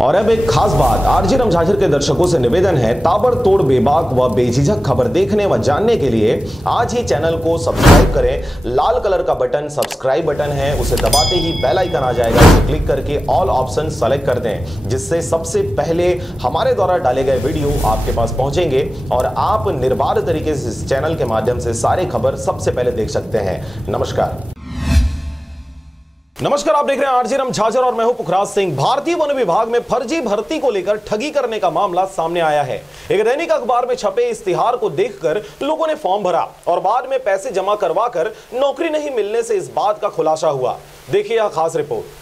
और अब एक खास बात, आरजे रमझाझर के दर्शकों से निवेदन है, ताबड़तोड़ बेबाक व बेझिझक खबर देखने व जानने के लिए आज ही चैनल को सब्सक्राइब करें। लाल कलर का बटन सब्सक्राइब बटन है, उसे दबाते ही बेल आइकन आ जाएगा, उसे क्लिक करके ऑल ऑप्शन सेलेक्ट कर दें, जिससे सबसे पहले हमारे द्वारा डाले गए वीडियो आपके पास पहुंचेंगे और आप निर्बाध तरीके से इस चैनल के माध्यम से सारी खबर सबसे पहले देख सकते हैं। नमस्कार, आप देख रहे हैं आरजे रमझाझर और मैं हूं पुखराज सिंह। भारतीय वन विभाग में फर्जी भर्ती को लेकर ठगी करने का मामला सामने आया है। एक दैनिक अखबार में छपे इश्तिहार को देखकर लोगों ने फॉर्म भरा और बाद में पैसे जमा करवाकर नौकरी नहीं मिलने से इस बात का खुलासा हुआ। देखिए यह खास रिपोर्ट।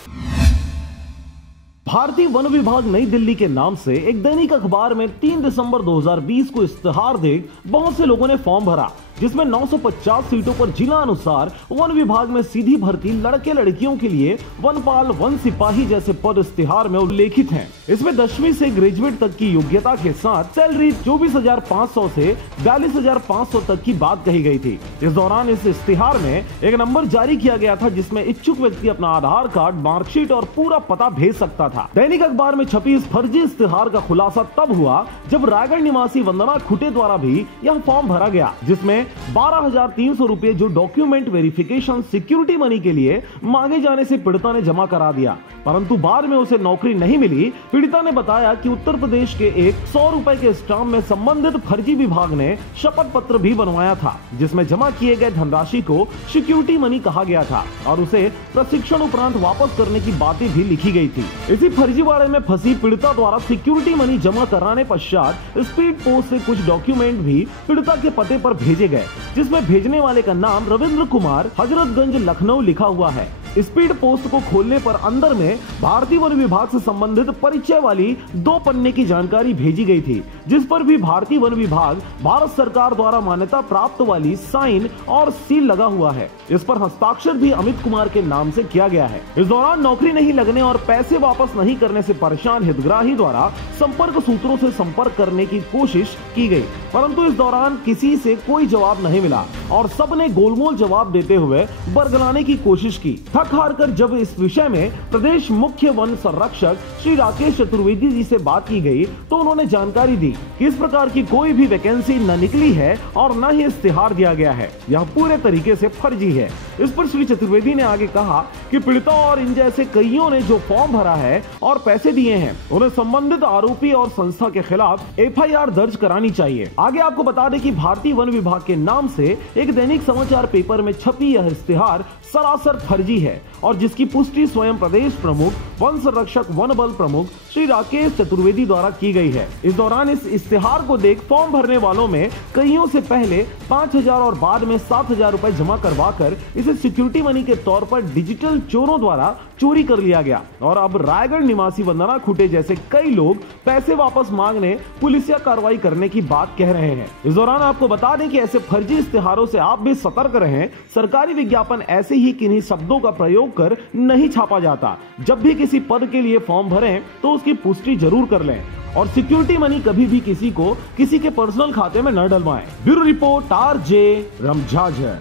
भारतीय वन विभाग नई दिल्ली के नाम से एक दैनिक अखबार में 3 दिसंबर 2020 को इश्तिहार देख बहुत से लोगों ने फॉर्म भरा, जिसमें 950 सीटों पर जिला अनुसार वन विभाग में सीधी भर्ती लड़के लड़कियों के लिए वनपाल, वन सिपाही जैसे पद इश्तिहार में उल्लेखित हैं। इसमें 10वीं से ग्रेजुएट तक की योग्यता के साथ सैलरी 24,500 से 42,500 तक की बात कही गई थी। इस दौरान इस इश्तिहार में एक नंबर जारी किया गया था, जिसमें इच्छुक व्यक्ति अपना आधार कार्ड, मार्कशीट और पूरा पता भेज सकता था। दैनिक अखबार में छपी इस फर्जी इश्तिहार का खुलासा तब हुआ जब रायगढ़ निवासी वंदना खुटे द्वारा भी यह फॉर्म भरा गया, जिसमें 12,300 रुपए जो डॉक्यूमेंट वेरिफिकेशन सिक्योरिटी मनी के लिए मांगे जाने से पीड़िता ने जमा करा दिया, परंतु बाद में उसे नौकरी नहीं मिली। पीड़िता ने बताया कि उत्तर प्रदेश के एक 100 रुपए के स्टाम्प में संबंधित फर्जी विभाग ने शपथ पत्र भी बनवाया था, जिसमें जमा किए गए धनराशि को सिक्योरिटी मनी कहा गया था और उसे प्रशिक्षण उपरांत वापस करने की बातें भी लिखी गई थी। इसी फर्जीवाड़े में फंसी पीड़िता द्वारा सिक्योरिटी मनी जमा कराने पश्चात स्पीड पोस्ट से कुछ डॉक्यूमेंट भी पीड़िता के पते पर भेजे गए, जिसमें भेजने वाले का नाम रविंद्र कुमार, हजरतगंज, लखनऊ लिखा हुआ है। स्पीड पोस्ट को खोलने पर अंदर में भारतीय वन विभाग से संबंधित परिचय वाली 2 पन्ने की जानकारी भेजी गई थी, जिस पर भी भारतीय वन विभाग भारत सरकार द्वारा मान्यता प्राप्त वाली साइन और सील लगा हुआ है। इस पर हस्ताक्षर भी अमित कुमार के नाम से किया गया है। इस दौरान नौकरी नहीं लगने और पैसे वापस नहीं करने से परेशान हितग्राही द्वारा संपर्क सूत्रों से संपर्क करने की कोशिश की गई, परंतु इस दौरान किसी से कोई जवाब नहीं मिला और सबने गोलमोल जवाब देते हुए बरगलाने की कोशिश की। थक हार कर जब इस विषय में प्रदेश मुख्य वन संरक्षक श्री राकेश चतुर्वेदी जी से बात की गई, तो उन्होंने जानकारी दी कि इस प्रकार की कोई भी वैकेंसी न निकली है और न ही इश्तिहार दिया गया है, यह पूरे तरीके से फर्जी है। इस पर श्री चतुर्वेदी ने आगे कहा कि पीड़िता और इन जैसे कईयों ने जो फॉर्म भरा है और पैसे दिए हैं, उन्हें संबंधित आरोपी और संस्था के खिलाफ FIR दर्ज करानी चाहिए। आगे आपको बता दें कि भारतीय वन विभाग के नाम से एक दैनिक समाचार पेपर में छपी यह इश्तिहार सरासर फर्जी है और जिसकी पुष्टि स्वयं प्रदेश प्रमुख वन संरक्षक वन बल प्रमुख श्री राकेश चतुर्वेदी द्वारा की गई है। इस दौरान इस इश्तिहार को देख फॉर्म भरने वालों में कईयों से पहले 5,000 और बाद में 7,000 रुपए जमा करवाकर इसे सिक्योरिटी मनी के तौर पर डिजिटल चोरों द्वारा चोरी कर लिया गया और अब रायगढ़ निवासी वंदना खुटे जैसे कई लोग पैसे वापस मांगने पुलिसिया कार्रवाई करने की बात कह रहे हैं। इस दौरान आपको बता दें कि ऐसे फर्जी इश्तिहारों से आप भी सतर्क रहें। सरकारी विज्ञापन ऐसे ही किन्हीं शब्दों का प्रयोग कर नहीं छापा जाता। जब भी किसी पद के लिए फॉर्म भरें तो उसकी पुष्टि जरूर कर लें और सिक्योरिटी मनी कभी भी किसी को किसी के पर्सनल खाते में न डलवाएं। Bureau report, RJ रमझाझर।